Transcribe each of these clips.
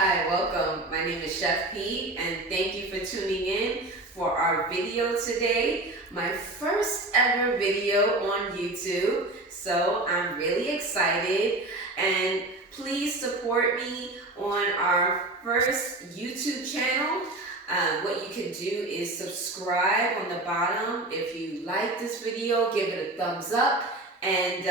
Hi, welcome. My name is Chef P, and thank you for tuning in for our video today. My first ever video on YouTube, so I'm really excited. And please support me on our first YouTube channel. What you can do is subscribe on the bottom. If you like this video, give it a thumbs up. And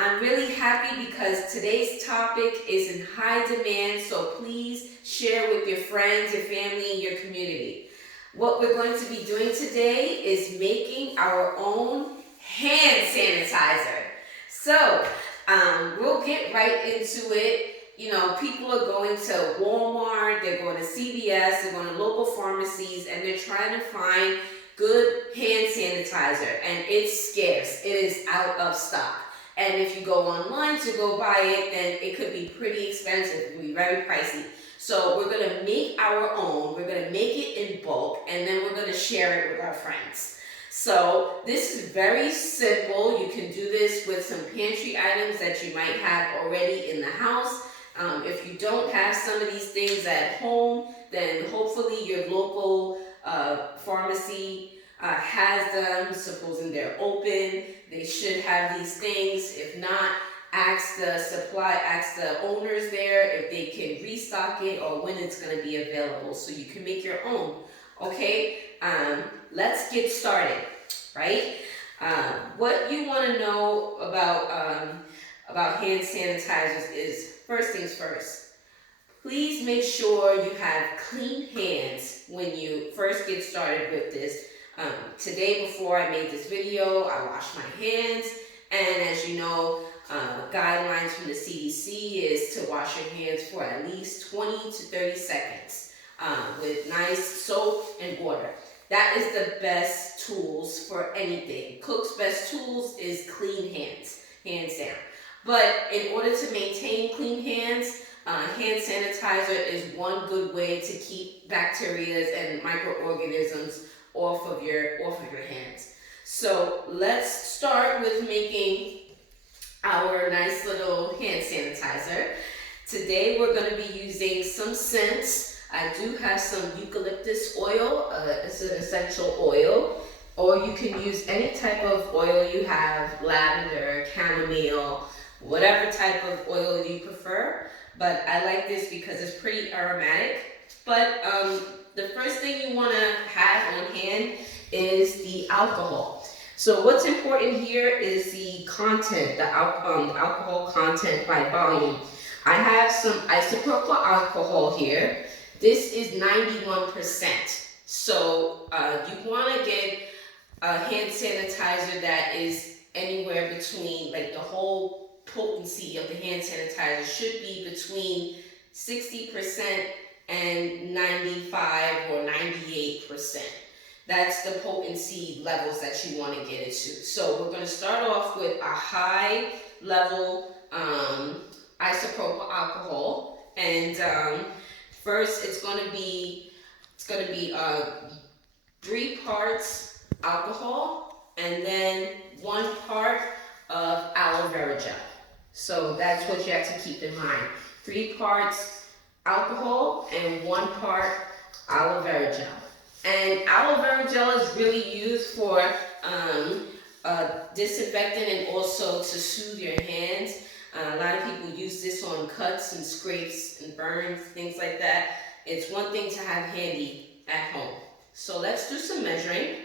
I'm really happy because today's topic is in high demand, so please share with your friends, your family, and your community. What we're going to be doing today is making our own hand sanitizer. So we'll get right into it. You know, people are going to Walmart, they're going to CVS, they're going to local pharmacies, and they're trying to find good hand sanitizer, and it's scarce. It is out of stock. And if you go online to go buy it, then it could be pretty expensive. It could be very pricey. So we're going to make our own. We're going to make it in bulk, and then we're going to share it with our friends. So this is very simple. You can do this with some pantry items that you might have already in the house. If you don't have some of these things at home, then hopefully your local pharmacy has them. Supposing they're open, they should have these things. If not, ask the owners there if they can restock it or when it's going to be available so you can make your own. Okay, let's get started, right? What you want to know about hand sanitizers is, first things first, please make sure you have clean hands when you first get started with this. Today, before I made this video, I washed my hands, and as you know, guidelines from the CDC is to wash your hands for at least 20 to 30 seconds with nice soap and water. That is the best tools for anything. Cook's best tools is clean hands, hands down. But in order to maintain clean hands, hand sanitizer is one good way to keep bacteria and microorganisms off of your hands. So let's start with making our nice little hand sanitizer. Today we're going to be using some scents. I do have some eucalyptus oil. It's an essential oil, or you can use any type of oil you have, lavender, chamomile, whatever type of oil you prefer. But I like this because it's pretty aromatic. But the first thing you want to have on hand is the alcohol. So what's important here is the content, the alcohol content by volume. I have some isopropyl alcohol here. This is 91%. So you want to get a hand sanitizer that is anywhere between, like, the whole potency of the hand sanitizer should be between 60% and 95 or 98%. That's the potency levels that you want to get it to. So we're going to start off with a high level isopropyl alcohol, and first it's going to be 3 parts alcohol and then 1 part of aloe vera gel. So that's what you have to keep in mind. 3 parts alcohol and 1 part aloe vera gel. And aloe vera gel is really used for disinfectant and also to soothe your hands. A lot of people use this on cuts and scrapes and burns, things like that. It's one thing to have handy at home. So let's do some measuring.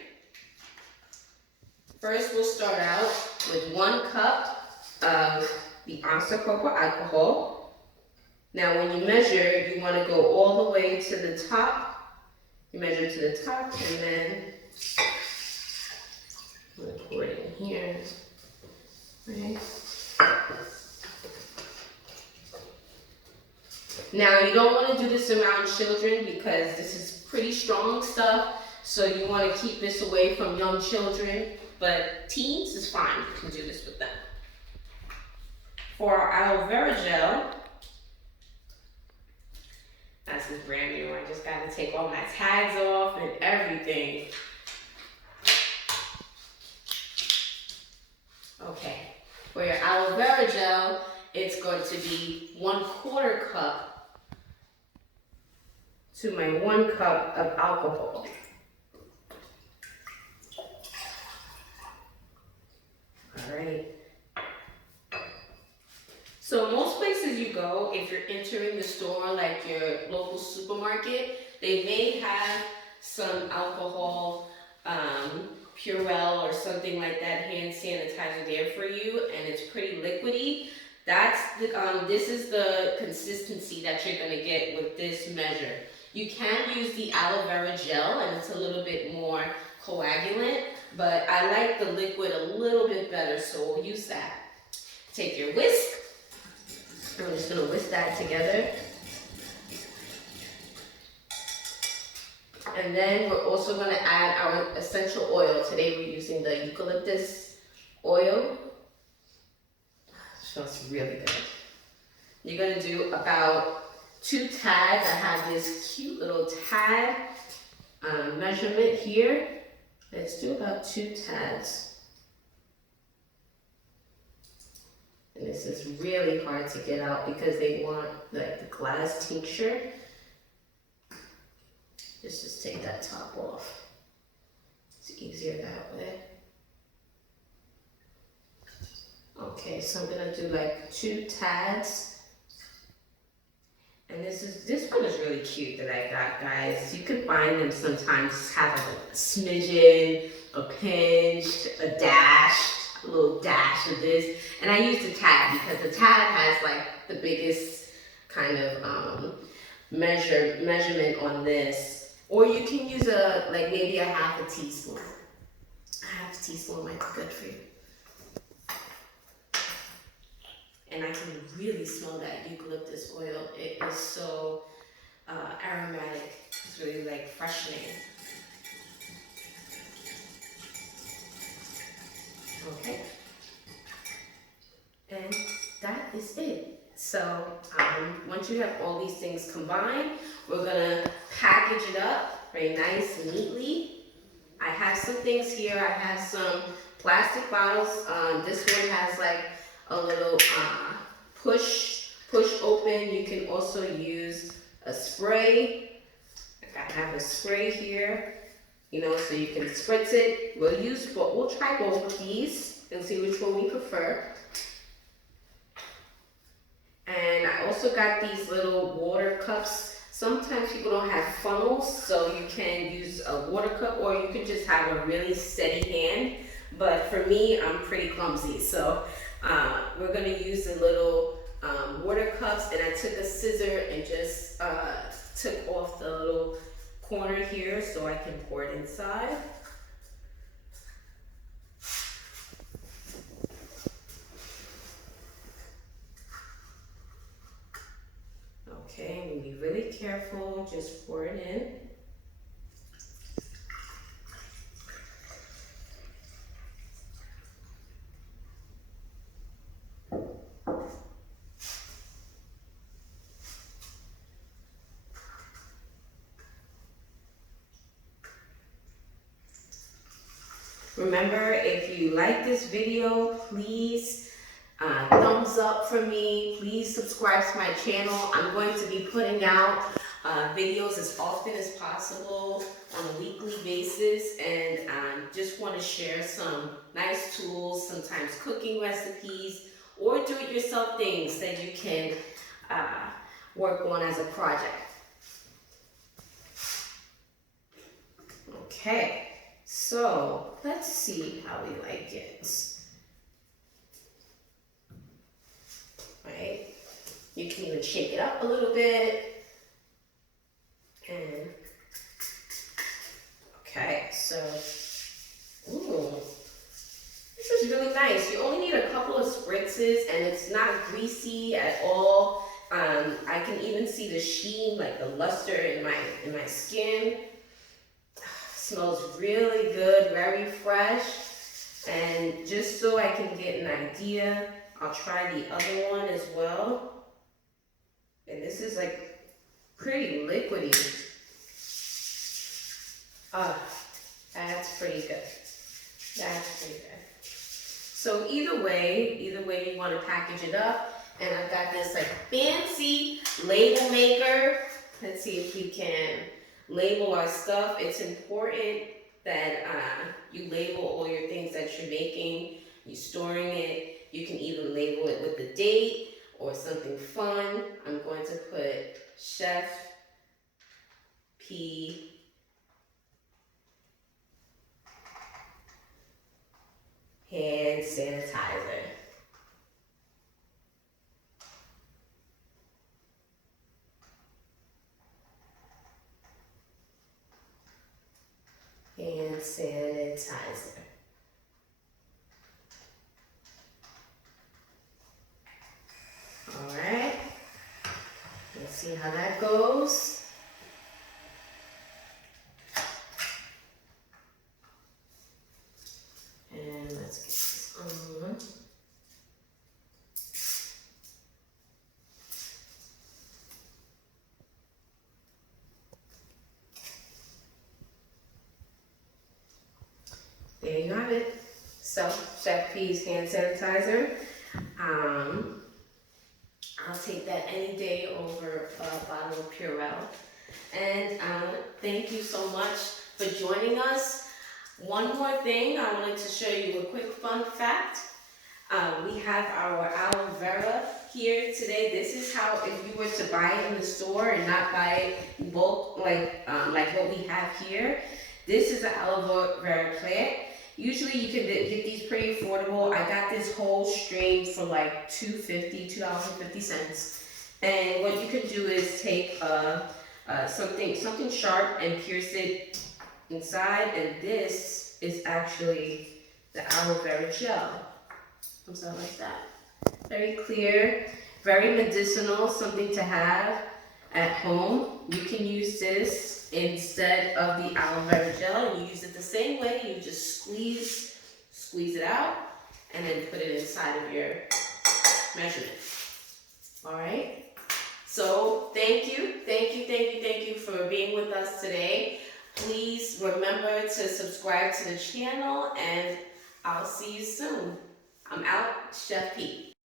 First, we'll start out with 1 cup of the isopropyl alcohol. Now, when you measure, you want to go all the way to the top. You measure to the top, and then I'm going to pour it in here. Right. Now, you don't want to do this around children because this is pretty strong stuff. So you want to keep this away from young children, but teens is fine. You can do this with them. For our aloe vera gel, this is brand new. I just got to take all my tags off and everything. Okay, for your aloe vera gel, it's going to be 1/4 cup to my 1 cup of alcohol. All right. So most places you go, if you're entering the store, like your local supermarket, they may have some alcohol, Purell or something like that, hand sanitizer there for you, and it's pretty liquidy. That's the, this is the consistency that you're gonna get with this measure. You can use the aloe vera gel, and it's a little bit more coagulant, but I like the liquid a little bit better, so we'll use that. Take your whisk. I'm just gonna whisk that together. And then we're also gonna add our essential oil. Today we're using the eucalyptus oil. It smells really good. You're gonna do about 2 tads. I have this cute little tad measurement here. Let's do about 2 tads. And this is really hard to get out because they want like the glass tincture. Just take that top off. It's easier that way. Okay, so I'm gonna do like 2 tads. And this one is really cute that I got, guys. You can find them sometimes have a smidgen, a pinch, a dash. A little dash of this, and I use the tad because the tad has like the biggest kind of measurement on this. Or you can use like maybe a half a teaspoon. A half a teaspoon might be good for you. And I can really smell that eucalyptus oil. It is so aromatic. It's really like freshening. Okay, and that is it. So once you have all these things combined, we're gonna package it up very nice and neatly. I have some things here. I have some plastic bottles. This one has like a little push open. You can also use a spray. I have a spray here. You know, so you can spritz it. We'll try both of these and see which one we prefer. And I also got these little water cups. Sometimes people don't have funnels, so you can use a water cup, or you could just have a really steady hand. But for me, I'm pretty clumsy, so we're gonna use the little water cups, and I took a scissor and just took off the little corner here so I can pour it inside. Okay, and be really careful, just pour it in. Remember, if you like this video, please thumbs up for me. Please subscribe to my channel. I'm going to be putting out videos as often as possible on a weekly basis, and just want to share some nice tools, sometimes cooking recipes, or do-it-yourself things that you can work on as a project. Okay. So let's see how we like it. Right? You can even shake it up a little bit. And okay, so ooh, this is really nice. You only need a couple of spritzes, and it's not greasy at all. I can even see the sheen, like the luster in my skin. Smells really good, very fresh. And just so I can get an idea, I'll try the other one as well. And this is like pretty liquidy. That's pretty good. That's pretty good. So either way you want to package it up. And I've got this like fancy label maker. let's see if we can label our stuff. It's important that you label all your things that you're making, you're storing it. You can even label it with the date or something fun. I'm going to put Chef P hand sanitizer. Hand sanitizer. All right. Let's see how that goes. And let's get this on. There you have it. So, Chef P's hand sanitizer. I'll take that any day over a bottle of Purell. And thank you so much for joining us. One more thing, I wanted to show you a quick fun fact. We have our aloe vera here today. This is how, if you were to buy it in the store and not buy it in bulk like what we have here, this is an aloe vera plant. Usually you can get these pretty affordable. I got this whole string for like $2.50. And what you can do is take something sharp and pierce it inside, and this is actually the aloe vera gel. Comes out like that. Very clear, very medicinal, something to have at home. You can use this instead of the aloe vera gel, and you use it the same way. You just squeeze it out, and then put it inside of your measurement. All right. So thank you for being with us today. Please remember to subscribe to the channel, and I'll see you soon. I'm out, Chef P.